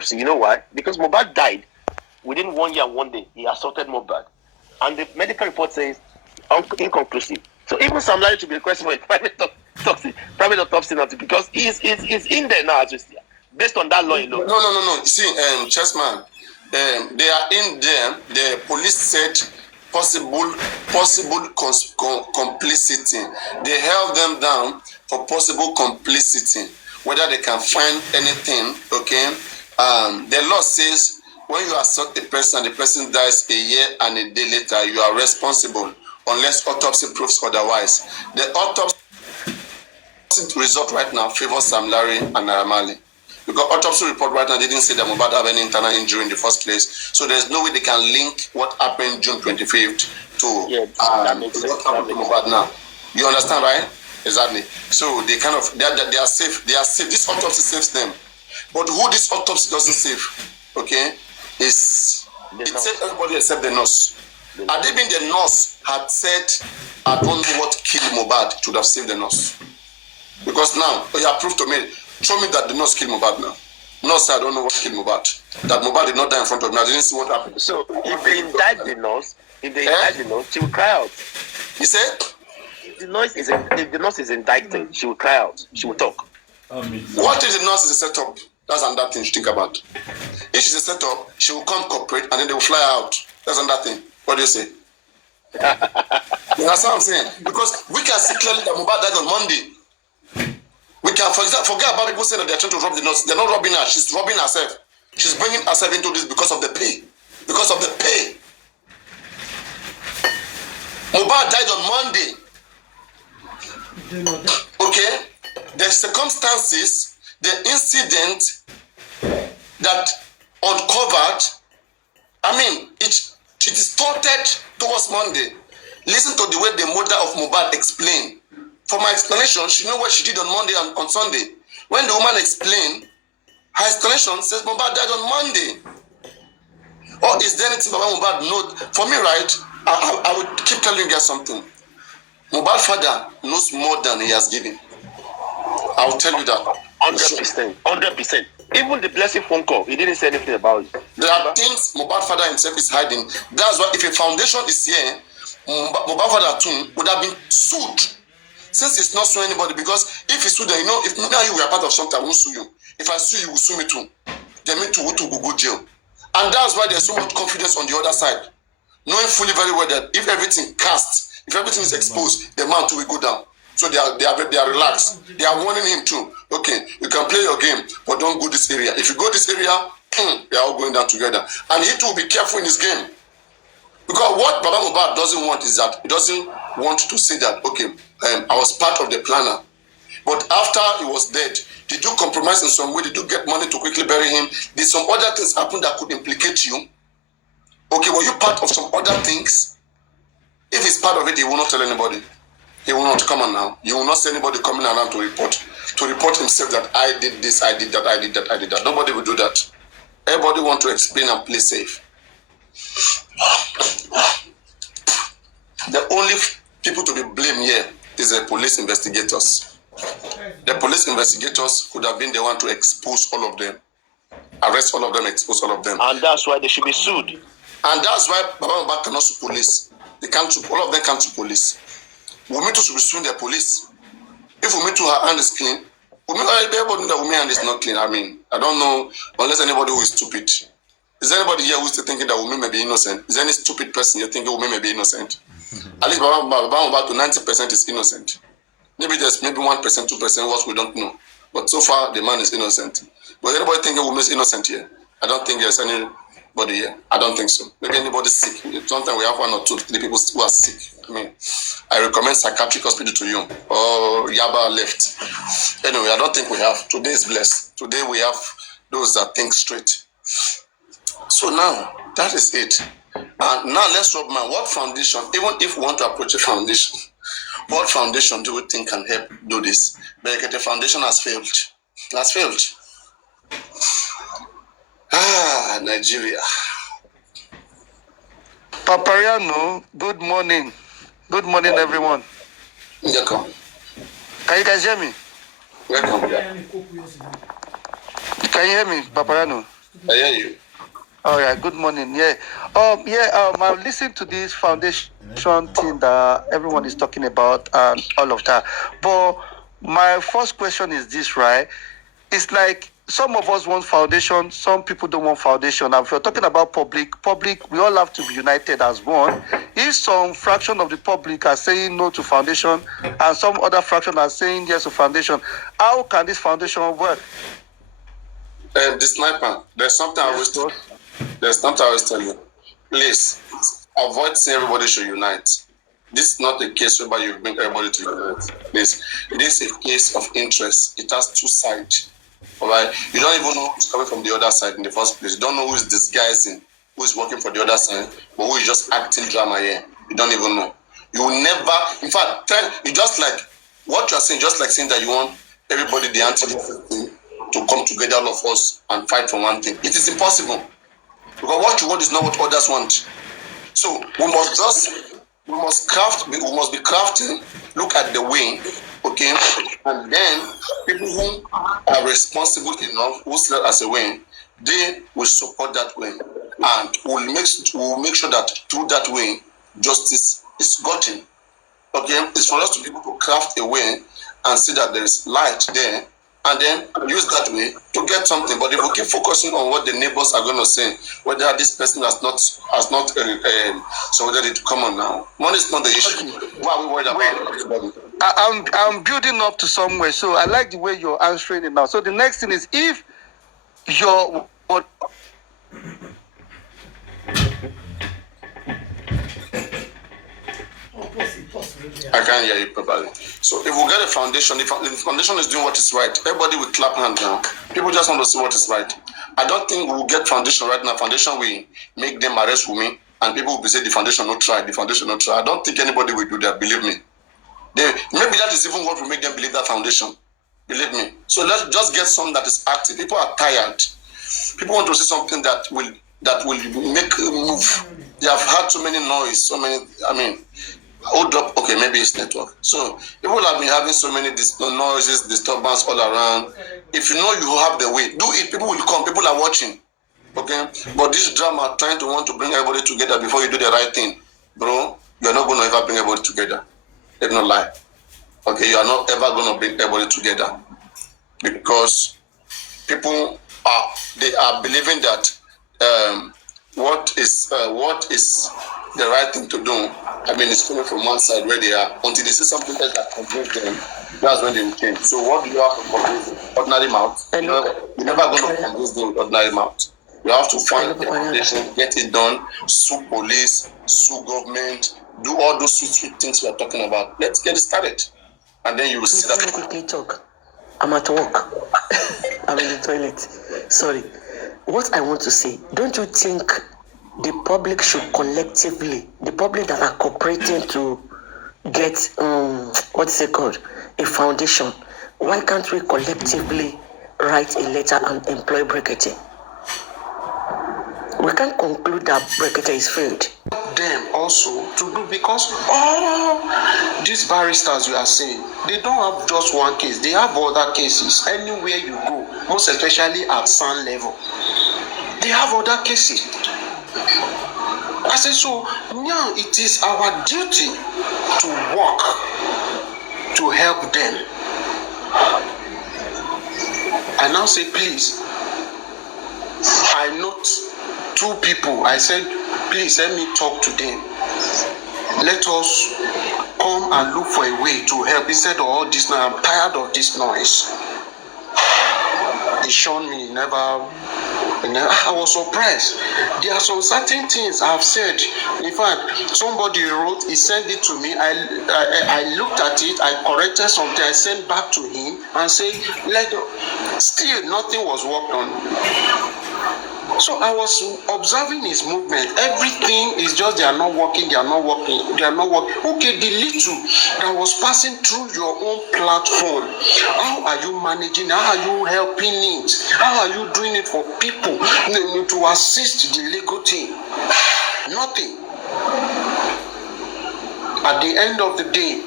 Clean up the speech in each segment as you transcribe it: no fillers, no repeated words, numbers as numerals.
autopsy. You know why? Because Mohbad died within 1 year and 1 day. He assaulted Mohbad. And the medical report says inconclusive. So even Sam Larry to be requesting for a private autopsy now, because he's in there now, based on that law alone. No. See, Chessman, they are in there. The police said possible complicity. They held them down for possible complicity. Whether they can find anything, okay? The law says when you assault a person and the person dies a year and a day later, you are responsible unless autopsy proves otherwise. The autopsy result right now favors Sam Larry and Naramali. Because autopsy report right now didn't say that Mohbad have any internal injury in the first place. So there's no way they can link what happened June 25th to what happened to Mohbad now. You understand, right? Exactly. So they kind of they are safe. They are safe. This autopsy saves them. But who this autopsy doesn't save, okay, is it saved everybody except the nurse. Had they been the nurse had said, I don't know what killed Mohbad, it would have saved the nurse. Because now, you have proved to me, show me that the nurse killed Mohbad now. Nurse said, I don't know what killed Mohbad. That Mohbad did not die in front of me. I didn't see what happened. So if they indict the nurse, she will cry out. You said? If the nurse is indicted, she will cry out. She will talk. What if the nurse is a setup? That's another thing to think about. If she's a setup, she will come cooperate and then they will fly out. That's another thing. What do you say? You understand what I'm saying? Because we can see clearly that Mohbad died on Monday. We can, for example, forget about people saying that they're trying to rob the nurse. They're not robbing her. She's robbing herself. She's bringing herself into this because of the pay. Because of the pay. Mohbad died on Monday. Okay? The circumstances, the incident that uncovered, I mean, it is started towards Monday. Listen to the way the mother of Mohbad explained. For my explanation, she knew what she did on Monday and on Sunday. When the woman explained, her explanation says Mohbad died on Monday. Or is there anything about Mohbad? No. For me, right, I would keep telling you guys something. Mohbad's father knows more than he has given. I will tell you that. 100%. 100%. Even the blessing phone call, he didn't say anything about it. There are things Mohbad's father himself is hiding. That's why if a foundation is here, Mohbad's father too would have been sued. Since it's not suing anybody, because if it's sued, then you know, if now you were part of something, I won't sue you. If I sue you, will sue me too. Then me too, will go jail. And that's why there's so much confidence on the other side. Knowing fully very well that if everything casts, if everything is exposed, the man too will go down. So they are relaxed. They are warning him too. Okay, you can play your game, but don't go this area. If you go this area, they are all going down together. And he too will be careful in his game. Because what Baba Mohbad doesn't want is that he doesn't want to say that, okay, I was part of the planner. But after he was dead, did you compromise in some way? Did you get money to quickly bury him? Did some other things happen that could implicate you? Okay, were you part of some other things? If he's part of it, he will not tell anybody. He will not come on now. You will not see anybody coming around to report himself that I did this, I did that, I did that, I did that. Nobody will do that. Everybody want to explain and play safe. The only people to be blamed here is the police investigators. The police investigators could have been the one to expose all of them. Arrest all of them, expose all of them. And that's why they should be sued. And that's why Baba Mohbad cannot sue police. They can't sue, all of them can't sue police. Wumi too should be suing the police. If Wumi too her hand is clean, everybody know that Wumi hand is not clean. I mean, I don't know, unless anybody who is stupid. Is there anybody here who is thinking that Wumi may be innocent? Is there any stupid person you thinking Wumi may be innocent? At least Baba Mohbad to 90% is innocent. Maybe there's maybe 1%, 2% what we don't know. But so far, the man is innocent. But anybody thinking Wumi is innocent here? I don't think there's anybody here. I don't think so. Maybe anybody sick. Sometimes we have 1 or 2, 3 people who are sick. I mean, I recommend psychiatric hospital to you. Or Yaba left. Anyway, I don't think we have. Today is blessed. Today we have those that think straight. So now, that is it. And now let's talk, man, what foundation, even if we want to approach a foundation, what foundation do we think can help do this? But the foundation has failed. It has failed. Nigeria. Papariano, good morning. Good morning, everyone. Welcome. Can you guys hear me? Welcome. Can you hear me, Papariano? I hear you. Oh yeah, good morning. I listened to this foundation thing that everyone is talking about and all of that. But my first question is this, right? It's like some of us want foundation, some people don't want foundation. And if you're talking about public, we all have to be united as one. If some fraction of the public are saying no to foundation and some other fraction are saying yes to foundation, how can this foundation work? The sniper, there's something I always tell you. Please avoid saying everybody should unite. This is not a case where you bring everybody to unite. Please, this is a case of interest. It has two sides. All right, you don't even know who's coming from the other side in the first place. You don't know who is disguising, who is working for the other side, but who is just acting drama here. You don't even know. You will never, in fact, you just like what you are saying, just like saying that you want everybody, the anti to come together, all of us, and fight for one thing. It is impossible. Because what you want is not what others want. So we must be crafting, look at the way, okay? And then people who are responsible enough, who see that as a way, they will support that way. And we'll make sure that through that way, justice is gotten. Okay? It's for us to be able to craft a way and see that there is light there, and then use that way to get something. But if we keep focusing on what the neighbors are going to say, whether this person has not so whether it come on now, money is not the issue. Why are we worried about it? I'm building up to somewhere, so I like the way you're answering it now. So the next thing is, if your what I can't hear you properly. So if we get a foundation, if the foundation is doing what is right, everybody will clap hands now. People just want to see what is right. I don't think we will get foundation right now. Foundation will make them arrest women, and people will be saying the foundation not try, the foundation not try. I don't think anybody will do that, believe me. Maybe that is even what will make them believe that foundation. Believe me. So let's just get something that is active. People are tired. People want to see something that will make a move. They have had so many noise, hold up, okay, maybe it's network. So people have been having so many noises, disturbance all around. If you know you have the way, do it. People will come. People are watching. Okay, but this drama trying to want to bring everybody together before you do the right thing, bro, you're not going to ever bring everybody together. Let no lie. Okay, you are not ever going to bring everybody together because people are believing that what is the right thing to do. It's coming from one side where they are. Until they see something else that convinces them, that's when they will change. So what do you have to convince them? Ordinary mouth. You're never going to convince them with ordinary mouth. You have to find the foundation, get it done, sue police, sue government, do all those sweet things we are talking about. Let's get it started. And then you will see that. Let me quickly talk. I'm at work. I'm in the toilet. Sorry. What I want to say, don't you think the public should collectively, the public that are cooperating to get, what's it called, a foundation, why can't we collectively write a letter and employ Brekete? We can't conclude that Brekete is failed. Them also to do, because all these barristers you are saying, they don't have just one case, they have other cases. Anywhere you go, most especially at SAN level, they have other cases. I said, so now it is our duty to work to help them. I now say, please, I note 2 people. I said, please let me talk to them. Let us come and look for a way to help instead of all this noise. I'm tired of this noise. He showed me, I was surprised. There are some certain things I've said. In fact, somebody wrote, he sent it to me. I looked at it, I corrected something, I sent back to him and said, still nothing was worked on. So I was observing his movement. Everything is just they are not working. Okay, the little that was passing through your own platform, how are you managing? How are you helping it? How are you doing it for people to assist the legal team? Nothing. At the end of the day,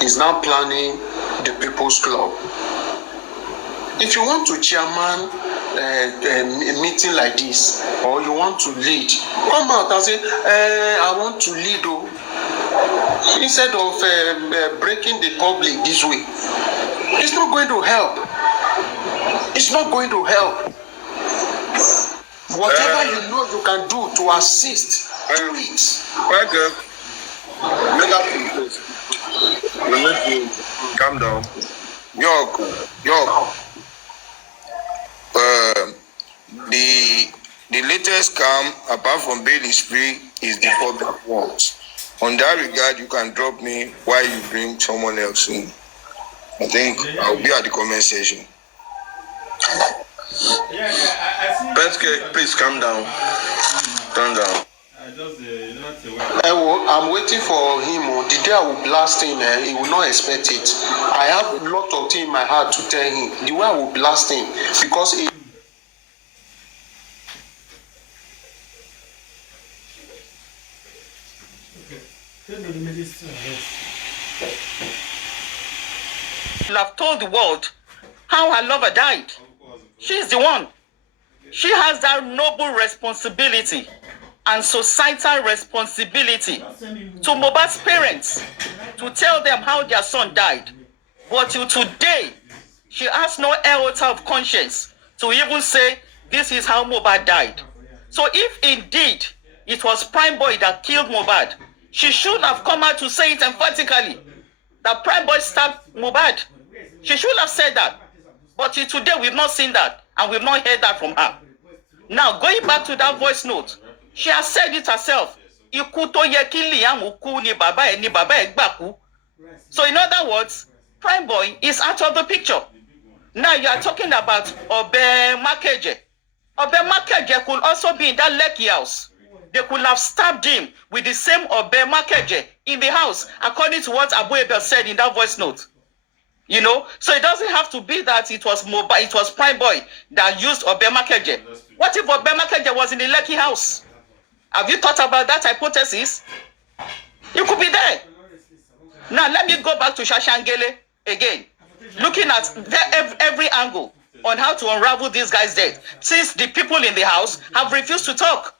he's now planning the People's Club. If you want to chairman a meeting like this, or you want to lead, come out and say, I want to lead, oh. Instead of breaking the public this way. It's not going to help. It's not going to help. Whatever you know you can do to assist, do it. Okay. You need to calm down. You're cool. The latest scam, apart from bail is free, is the public ones. On that regard, you can drop me while you bring someone else in. I think I'll be at the comment section. Penske, please calm down. Calm down. I'm waiting for him. The day I will blast him, he will not expect it. I have a lot of things in my heart to tell him. The way I will blast him, because he... have told the world how her lover died. She's the one. She has that noble responsibility and societal responsibility to Mohbad's parents to tell them how their son died. But till today, she has no iota of conscience to even say this is how Mohbad died. So if indeed it was Prime Boy that killed Mohbad, she should have come out to say it emphatically that Prime Boy stabbed Mohbad. She should have said that. But till today, we've not seen that, and we've not heard that from her. Now, going back to that voice note, she has said it herself. So in other words, Prime Boy is out of the picture. Now you are talking about Obey Makeje. Obey Makeje could also be in that Lekki house. They could have stabbed him with the same Obey Makeje in the house, according to what Abu Ebel said in that voice note. You know, so it doesn't have to be that it was Mohbad, it was Prime Boy that used Obey Makeje. What if Obey Makeje was in the Lekki house? Have you thought about that hypothesis? You could be there. Now let me go back to Shashangele again, looking at every angle on how to unravel this guy's death, since the people in the house have refused to talk.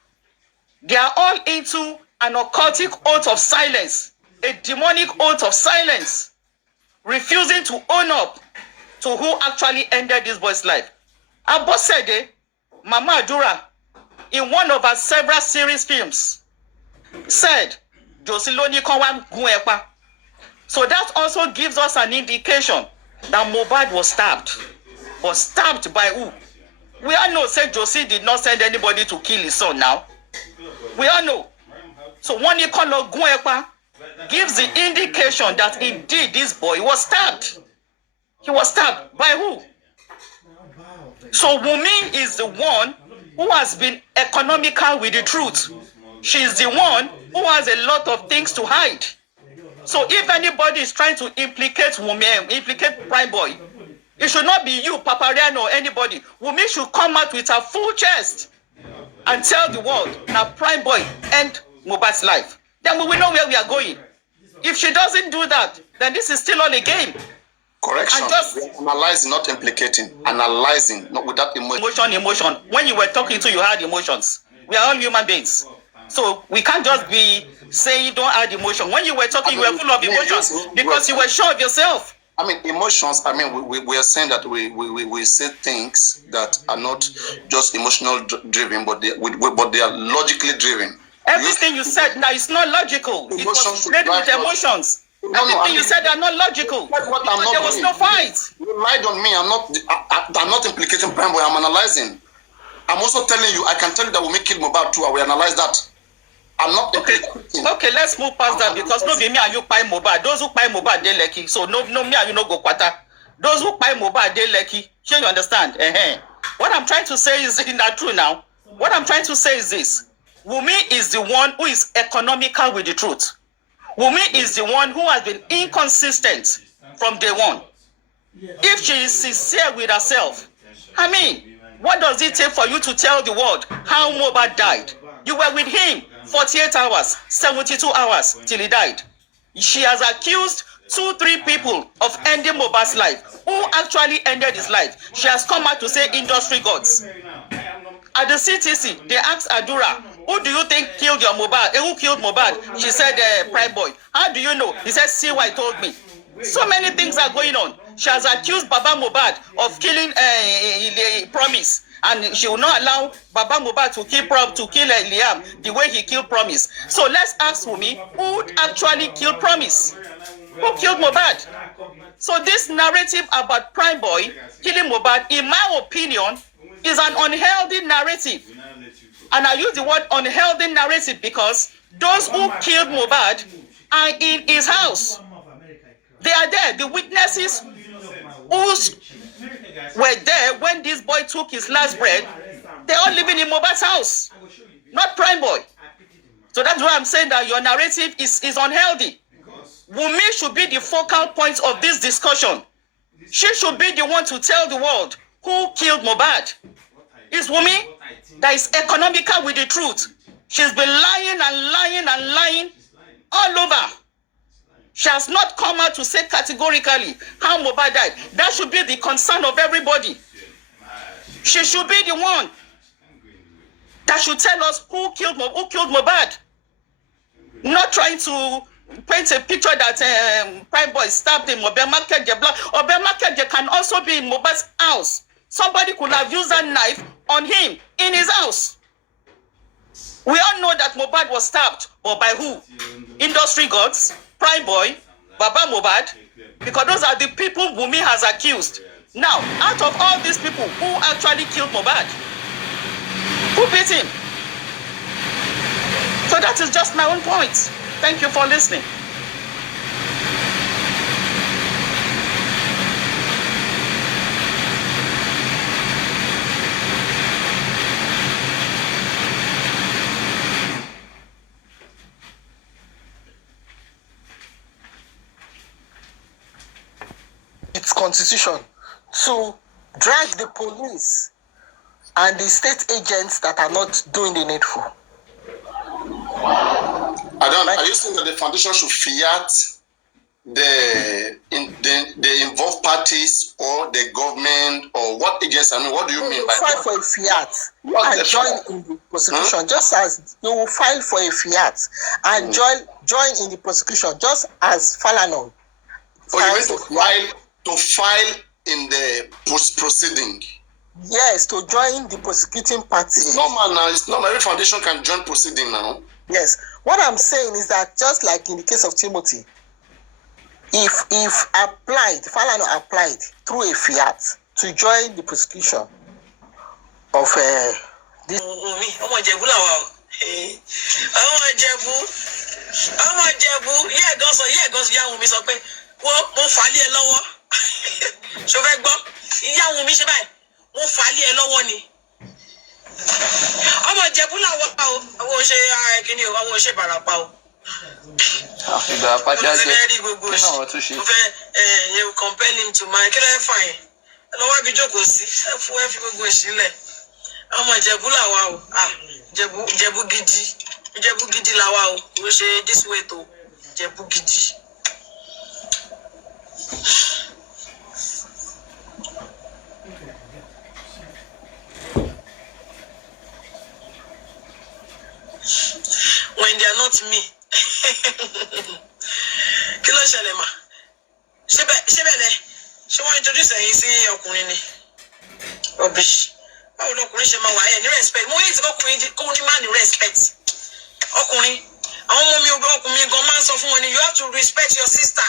They are all into an occultic oath of silence, a demonic oath of silence, refusing to own up to who actually ended this boy's life. Abosede, Mama Adura, in one of her several series films, said, Josiloni Konwa Guepa. So that also gives us an indication that Mohbad was stabbed. But stabbed by who? We all know, said Josie did not send anybody to kill his son now. We all know. So one Ikono Guepa gives the indication that indeed this boy was stabbed. He was stabbed by who? So Wunmi is the one who has been economical with the truth. She's the one who has a lot of things to hide. So if anybody is trying to implicate Wunmi, implicate Prime Boy, it should not be you, Papariano, or anybody. Wunmi should come out with her full chest and tell the world that Prime Boy end Mohbad's life. Then we will know where we are going. If she doesn't do that, then this is still all a game. Correction. Analyzing, not implicating. Analyzing, not with that emotion. Emotion. When you were talking to, you had emotions. We are all human beings. So we can't just be saying you don't add emotion. When you were talking, you were full of emotions because you were sure of yourself. I mean, emotions, I mean, we are saying that we say things that are not just emotional driven, but they are logically driven. Everything you said now is not logical. It was made with emotions. Everything you said are not logical. There was no fight. You lied on me. I'm not implicating Prime Boy. I'm analyzing. I'm also telling you, I can tell you that we may kill Mohbad too. I will analyze that. I'm not implicating. Okay, let's move past that because no be me and you buy Mohbad. Those who buy Mohbad they lucky. So no me and you no go quarter. Those who buy Mohbad they lucky. Sure you understand? What I'm trying to say is not true now. What I'm trying to say is this. Wunmi is the one who is economical with the truth. Wunmi is the one who has been inconsistent from day one. If she is sincere with herself, I mean, what does it take for you to tell the world how Mohbad died? You were with him 48 hours, 72 hours till he died. She has accused 2-3 people of ending Mohbad's life. Who actually ended his life? She has come out to say industry gods. At the CTC, they asked Adura, who do you think killed your Mohbad? Who killed Mohbad? She said, Prime Boy. How do you know? He said, CY told me. So many things are going on. She has accused Baba Mohbad of killing Promise. And she will not allow Baba Mohbad to kill Liam the way he killed Promise. So let's ask Wumi, who actually killed Promise? Who killed Mohbad? So this narrative about Prime Boy killing Mohbad, in my opinion, is an unhealthy narrative. And I use the word unhealthy narrative because those who killed Mohbad are in his house. They are there. The witnesses who were there when this boy took his last breath, they're all living in Mohbad's house, not Prime Boy. So that's why I'm saying that your narrative is unhealthy. Wunmi should be the focal point of this discussion. She should be the one to tell the world who killed Mohbad. It's Wunmi that is economical with the truth. She's been lying and lying and lying all over. She has not come out to say categorically how Mohbad died. That should be the concern of everybody. She should be the one that should tell us who killed Mohbad. Not trying to paint a picture that Prime Boy stabbed him. Obey can also be in Mohbad's house. Somebody could have used a knife on him in his house. We all know that Mohbad was stabbed, but by who? Industry gods, Prime Boy, Baba Mohbad, because those are the people Wunmi has accused. Now, out of all these people, who actually killed Mohbad? Who beat him? So that is just my own point. Thank you for listening. Its constitution to drag the police and the state agents that are not doing the needful. Are you saying that the foundation should fiat the involved parties or the government or what agents? I mean, what do you mean by that? File for a fiat and join in the prosecution, just as you will file for a fiat and join in the prosecution, just as Falanon. To file in the proceeding. Yes, to join the prosecuting party. It's normal now. It's normal. Every foundation can join proceeding now. Yes. What I'm saying is that just like in the case of Timothy, if Falana applied through a fiat to join the prosecution of this. ọmọ Ìjẹ̀bú làwọn àwọn ṣe kíni o àwọn ṣe Ìbàràpá o. àfìgbà pàṣẹ kí náà tún ṣe. mo fẹ́ you compel him to marry kí ló fà yẹn lọ́wọ́ ibi jókòó sí ẹ fi gbogbo ìsílẹ̀ ọmọ Ìjẹ̀bú làwa o Ìjẹ̀bú gidi làwa o kò ṣe this way tó Ìjẹ̀bú gidi. When they are not me. Kí ló ṣẹlẹ̀ mà? Ṣé bẹ́ẹ̀ ṣé wọ́n introduce ẹ̀yin sí ọkùnrin ni? Rubbish. Báwo lọkùnrin ṣe máa wà ẹ̀ ní respect? Mo yìí ti kọ́kùnrin kó ní máa ní respect. Ọkùnrin, àwọn ọmọ mi ọkùnrin gan máa ń sọ fún wọn ni you have to respect your sister.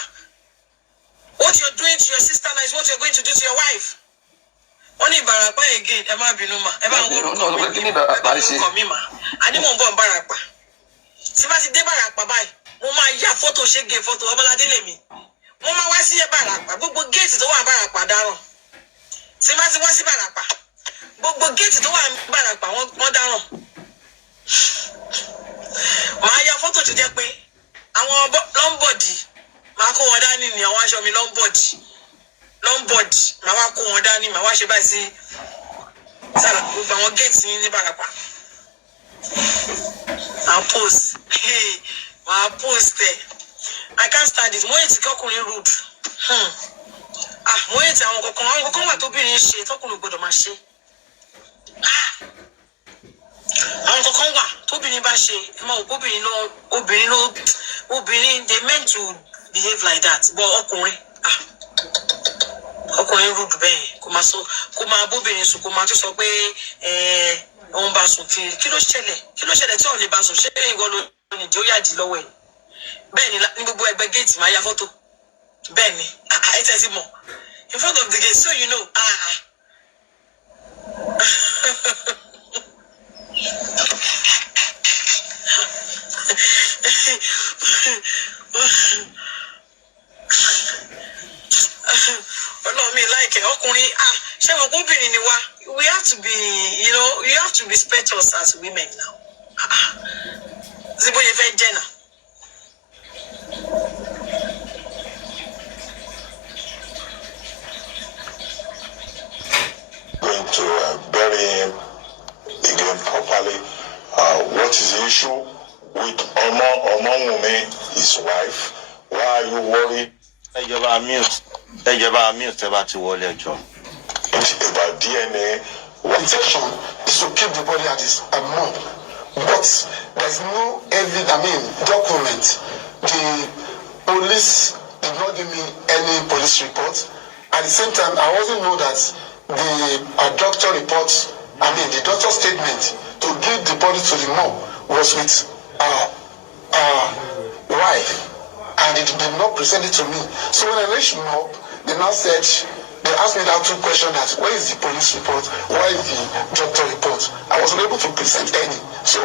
What you're doing to your sister now is what you're going to do to your wife. Wọ́n ní Ìbàràpá again, ẹ má bínú mà. Ẹ bá ń wọ́n mi mà. Àní mò ń bọ̀ Ìbàràpá. Tí bá ti dé Ìbàràpá báyìí, mo máa ya fọ́tò ṣége fọ́tò Ọbọ́ládé lèmi. Mo máa wá sí Ìbàràpá, gbogbo géètì tó wà Ìbàràpá dáràn. Tí bá ti wá sí Ìbàràpá, gbogbo géètì tó wà Ìbàràpá wọ́n dáràn. Màá ya fọ́tò tó jẹ́ pé àwọn lọ́ńbọ̀dì màá kó wọn dání ní àwọn aṣọ mi lọ́ńbọ̀dì màá wá kó wọn dání màá wá ṣe báyìí sí sára gbogbo àwọn géètì ní Ìbàràpá. Màá post ẹ̀ I can't stand it. Mo yẹ ti kọkùnrin rude. Mo yẹ ti àwọn kankan wà tóbìnrin ṣe tọkùnrin gbọ́dọ̀ máa ṣe. Àwọn kankan wà tóbìnrin bá ṣe ẹ máa wò obìnrin they meant to behave like that but ọkùnrin rude bẹ́ẹ̀ kò máa bóbìnrin sùn kò máa tún sọ pé òun bá sùn kí ló ṣẹlẹ̀ tí òun lè bá sùn ṣé ìwọ ló ní ìdí ó yàdí lọ́wọ́ ẹ̀ bẹ́ẹ̀ ni ní gbogbo ẹgbẹ́ géètì máa ya fọ́tò bẹ́ẹ̀ ni ẹ tẹ́sí mọ̀ in front of the gate so you know me like ọkùnrin ṣé wọn kóbìnrin ni wá we have to be you have to respect us as women now ṣé bóyá fẹ́ jẹ́ náà. Going to bury him again properly. What is the issue with Omowumi, his wife? Why are you worried? About DNA. Intention is to keep the body at his mob, but there's no evidence, document. The police did not give me any police report. At the same time, I also know that the doctor report, the doctor statement to give the body to the mob was with wife, and they did not present it to me. So when I reached mob, they now said, they asked me that two questions, that where is the police report, where is the doctor report? I wasn't able to present any. So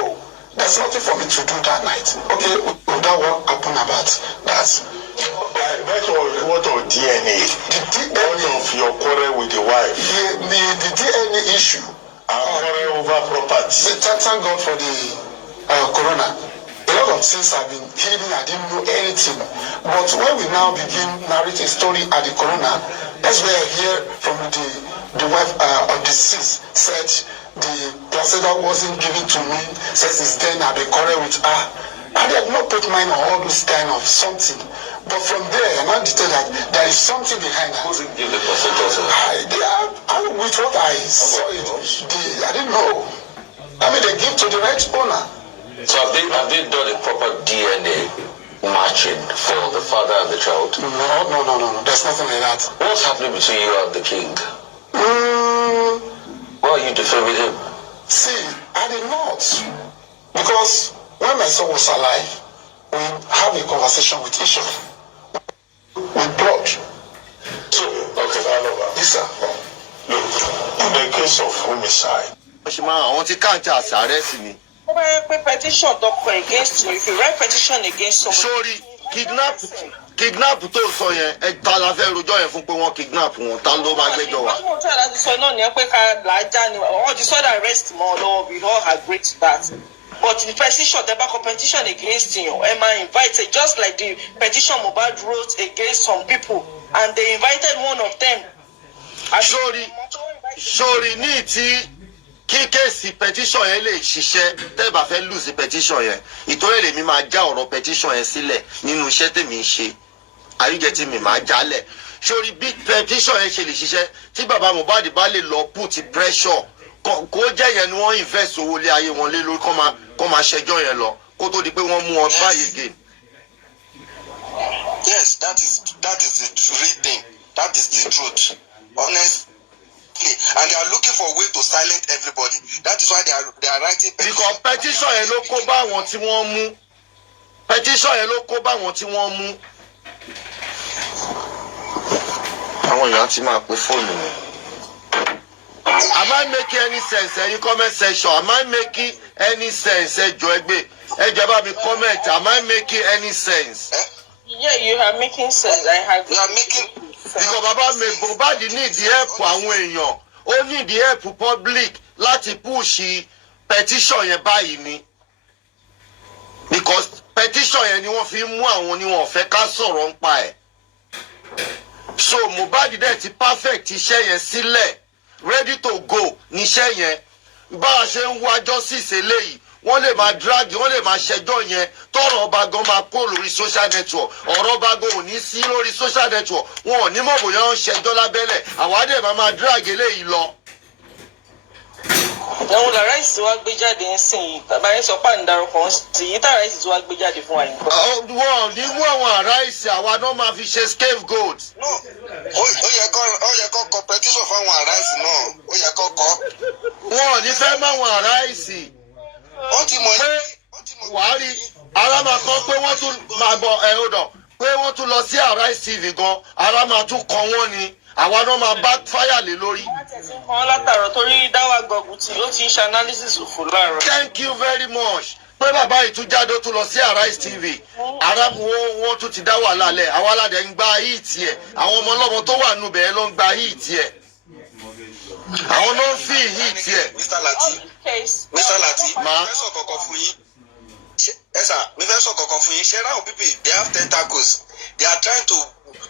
there's nothing for me to do that night. Okay, that what happened about that? That was what of DNA? The DNA. What of your quarrel with the wife? The DNA issue. Quarrel over property. Thank God for the corona. A lot of things have been hidden. I didn't know anything. But when we now begin narrating a story at the corona, that's where I hear from the wife of the deceased said the placenta wasn't given to me. Says it's then I've been quarrel with her. I did not put mine on all those kind of something. But from there, I now detect that there is something behind that. Who did give the placenta? With what I saw it, I didn't know. They give to the right owner. So have they done a proper DNA matching for the father and the child? No. There's nothing like that. What's happening between you and the king? Why are you defaming him? See, I did not. Because when my son was alive, we have a conversation with each other. With blood. So, okay, yes, sir. Look, in the case of homicide, I want to counter arrest me. Petition against you. If you write petition against someone. Sorry, kidnap tó sọ yẹn ta la fẹ́ rojọ́ yẹn fún pé wọ́n kidnap wọn ta ló máa gbẹ́jọ́ wa. Wọ́n tún àdájú sọ náà ní ẹ pé ká làájá ni wọ́n ti sọ́dọ̀ arrest mọ́ lọ́wọ́ we all agree to that. But the petition, the back of petition against you, Emma invited, just like the petition Mohbad wrote against some people, and they invited one of them. Sorry, ní ti kí kéèsì petition yẹn lè ṣiṣẹ́ tẹ́ bá fẹ́ lose petition yẹn ìtọ́rẹ́ lèmi máa já ọ̀rọ̀ petition yẹn sílẹ̀ nínú iṣẹ́ tèmi ń ṣe are you getting me máa jálẹ̀ sórí bí petition yẹn ṣe lè ṣiṣẹ́ tí bàbá Mohbad bá lè lọ put pressure kó jẹ́ yẹn ni wọ́n invest owó lé ayé wọn lé lórí kó máa ṣẹjọ́ yẹn lọ kó tó di pé wọ́n mú wọn báyìí again. Yes, that is the real thing. That is the truth. Honestly. And they are looking for a way to silence everybody. That is why they are writing petition. Because petition yẹn ló kó bá wọn tí wọ́n mú. Petition yẹn ló kó bá wọn tí wọ́n mú. Àwọn èèyàn ti máa pe fóònù mi. Am I making any sense? Any comment section? Am I making any sense? Ẹjọ́ bá mi comment. Am I making any sense? Yeah, you are making sense. You are making. Because bàbá mi Mohbad need the help àwọn èèyàn. Ó need the help public láti push petition yẹn báyìí ni. Because petition yẹn ni wọ́n fi mú àwọn ni wọ́n fẹ́ ká sọ̀rọ̀ nípa ẹ̀. So Mohbad dẹ̀ ti perfect iṣẹ́ yẹn sílẹ̀ ready to go níṣẹ́ yẹn bá a ṣe ń wá justice eléyìí wọ́n lè máa drag wọ́n lè máa ṣẹjọ́ yẹn tọ́rọ̀ ọba gan máa kó lórí social network ọ̀rọ̀ ọba gan ò ní sí lórí social network wọn ò ní mọ̀ bóyá wọ́n ṣẹjọ́ lábẹ́lẹ̀ àwa dẹ̀ máa drag eléyìí lọ. àwọn ọ̀la ráìsì wa gbé jáde ń sìn yìí bàbá yẹn sọ pé à ń darúkọ ń sìn yìí tá ráìsì tí wàá gbé jáde fún wa yìí. wọn ní mú àwọn àráìsì àwa náà máa fi ṣe scapegoat. ó yẹ kó competition fáwọn àráìsì náà ó yẹ kó kọ́. wọn ò ní fẹ́ máwọn àráìsì. ó ti mọ̀ pé wàá rí ara máa kọ́ pé wọ́n tún máa gbọ́ ọ̀dọ̀ pé wọ́n tún lọ sí Arise TV gan ara máa tún kọ́ wọ́n ni àwa náà máa bá fáyà lé lórí. kan látàrọ torí dáwà gbọ̀gùn tí ó ti ń ṣe analysis fún láàárọ̀. Thank you very much pé bàbá ìtújáde ó tún lọ sí Arise TV ara wọn tún ti dá wàhálà lẹ̀ àwa aládẹ ń gba hit ẹ̀ àwọn ọmọ ọlọ́mọ tó wà nù bẹ́ẹ̀ ló ń gba hit ẹ̀ àwọn ló ń fi hit ẹ̀. Mr. Lati mi fẹ́ sọ kankan fún yín mi fẹ́ sọ kankan fún yín ṣe ráhùn people they have tentacles they are trying to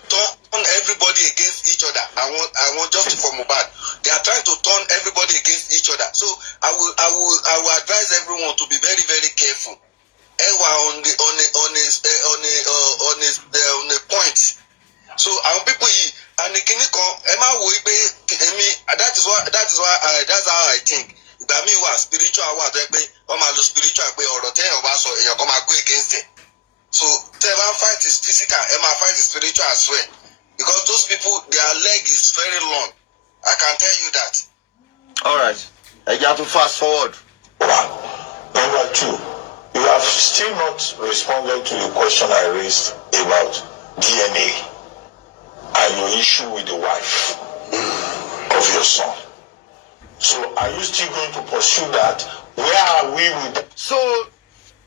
turn everybody against each other. I want justice for Mohbad. They are trying to turn everybody against each other. So I will advise everyone to be very, very careful. On a point. So our people here and the kinikon Emma will be that's how I think. That me was spiritual what spiritual or 10 of us or come go against it. So Tevan fight is physical, Emma fight is spiritual as well. Because those people, their leg is very long. I can tell you that. Alright. You have to fast forward. Number 2, you have still not responded to the question I raised about DNA and your issue with the wife of your son. So are you still going to pursue that? Where are we with that? So,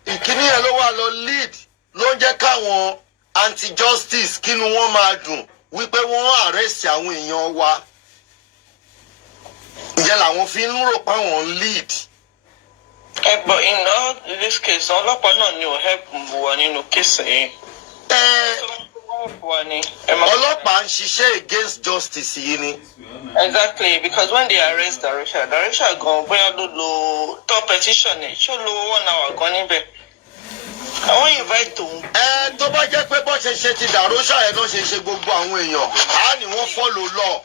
ìkíní ẹ̀ ló wà lọ lead ló ń jẹ́ káwọn anti-justice kínú wọn máa dùn wípé wọ́n arrest àwọn èèyàn wa. Ìyẹn làwọn fi ń rò pé àwọn lead. But in all this case, ọlọ́pàá náà ni ò help wa nínú case yìí. Ọlọ́pàá ń ṣiṣẹ́ against justice yìí ni. Exactly, because when they arrest Darisha gan bóyá ló lo top petition ẹ̀ ṣó lo 1 hour gan níbẹ̀. Àwọn invite òun. Tó bá jẹ́ pé bó ṣe ṣe ti Darisha ẹ̀ náà ṣe ṣe gbogbo àwọn èèyàn á ní wọ́n follow law.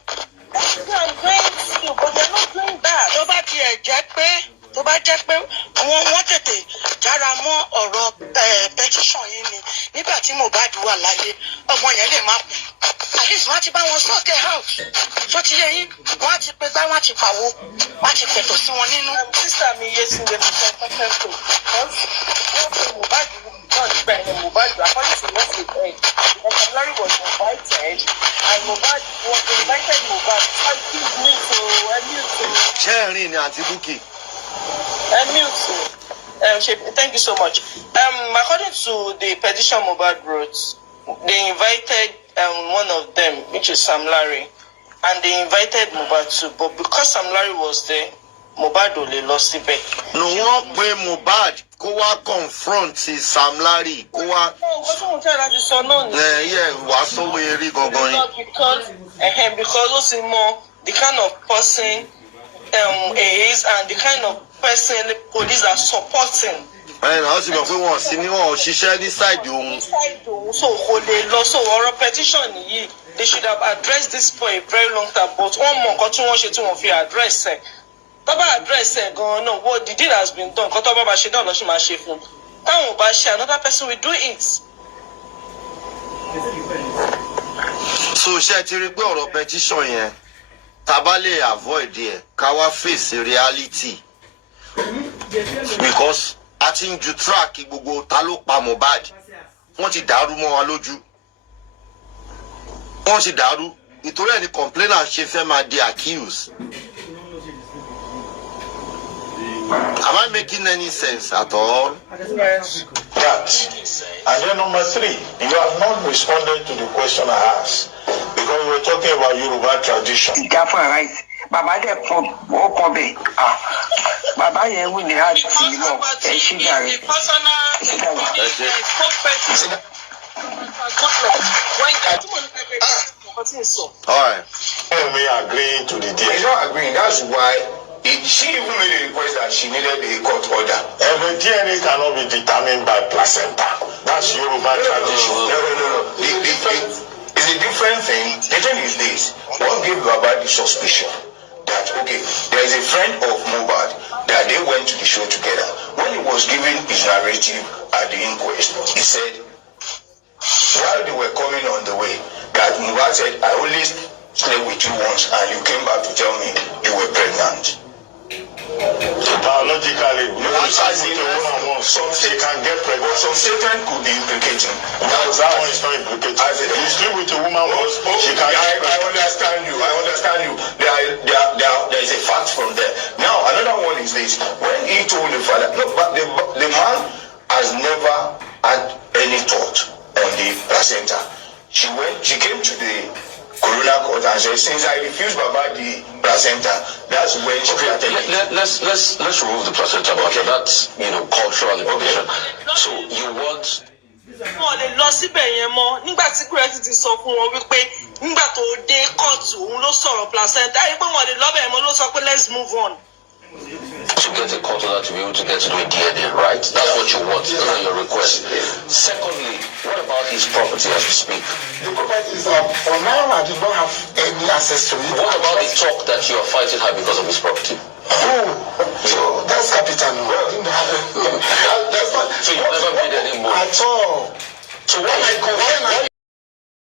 Tó bá tiẹ̀ jẹ́ pé wọ́n tètè jára mọ́ ọ̀rọ̀ petition yìí ni nígbà tí Mohbad wà láyé ọmọ yẹn lè má kú at least wọ́n ti bá wọn sort it out tó ti yẹ yín wọ́n á ti pé gbá wọ́n á ti pàwó wọ́n á ti pẹ̀tọ̀ sí wọn nínú. Sísá mi yé sí ilé fífẹ́ fẹ́fẹ́ tó wọ́n fi Mohbad náà nígbà yẹn Mohbad according to what we heard because Larry was invited and Mohbad was invited Mohbad so give me to Emil to. Ṣé ẹ̀rín ni àǹtí Bukky? Emil to. Thank you so much. According to the petition Mohbad wrote, they invited one of them, which is Sam Larry, and they invited Mohbad too. But because Sam Larry was there, Mohbad only lost it back. No one way Mohbad kó wá confront Sam Larry kó wá. No, what's wrong with that? Just so no. Yeah, wàá sọ wérí gangan ni. Because also more the kind of person he is and the kind of person the police are supporting. Náà sì mọ̀ pé wọ́n sì ní wọn ò ṣiṣẹ́ ní side òun. So kò lè lọ so ọ̀rọ̀ petition yìí they should have addressed this for a very long time but wọ́n mọ nǹkan tí wọ́n ṣe tí wọ́n fi address ẹ̀. Tó bá address ẹ̀ gan-an náà what the deed has been done nǹkan tó bá ṣe náà lọ́ ṣì máa ṣe fún un. Táwọn ò bá ṣe another person will do it. So ṣé ti rí pé ọ̀rọ̀ petition yẹn tá bá lè avoid ẹ̀ ká wá face reality because a ti ń ju track gbogbo ta ló pa Mohbad wọ́n ti dàrú mọ́ wa lójú wọ́n ti dàrú nítorí ẹni complainer ṣe fẹ́ máa di accused. Am I making any sense at all? Yes. That. And then number 3, you have not responded to the question I asked because we were talking about Yoruba tradition. Bàbá dẹ̀ pọ̀ bẹ́ẹ̀ bàbá yẹn wí ní àti ìlọ ẹ̀ ṣí dàrẹ́. Me agreeing to the deal. He's not agreeing. That's why she even made a request that she needed a court order. The DNA cannot be determined by placenta. That's Yoruba tradition. No. It's a different thing. The thing is this. One gave Baba the suspicion that, okay, there is a friend of Mohbad that they went to the show together. When he was giving his narrative at the inquest, he said, while they were coming on the way, that Mohbad said, I only slept with you once and you came back to tell me you were pregnant. Biologically, some state can get pregnant. Some statement could be implicating. That one is not implicating. You sleep with a woman once, she can get pregnant. I understand you. There is a fact from there. Now, another one is this. When he told the father, look, but the man has never had any thought on the placenta. She came to the Corona court and said, since I refused Baba the placenta, that's when she started. Let's remove the placenta, okay. That's cultural implication. So you want. Wọ́n lè lọ síbẹ̀ yẹn mọ́ nígbà tí kúrẹ́sì ti sọ fún wọn wípé nígbà tó dé kóòtù òun ló sọ̀rọ̀ placenta ayé pé wọ́n lè lọ́bẹ̀ yẹn mọ́ ló sọ pé let's move on. To get a court order to be able to get to do a DNA, right? That's what you want. Those are your requests. Secondly, what about his property as we speak? The property is for now I do not have any access to it. What about the talk that you are fighting her because of his property? So that's capital. No. I didn't have it. That's not. So you never made any move at all. So why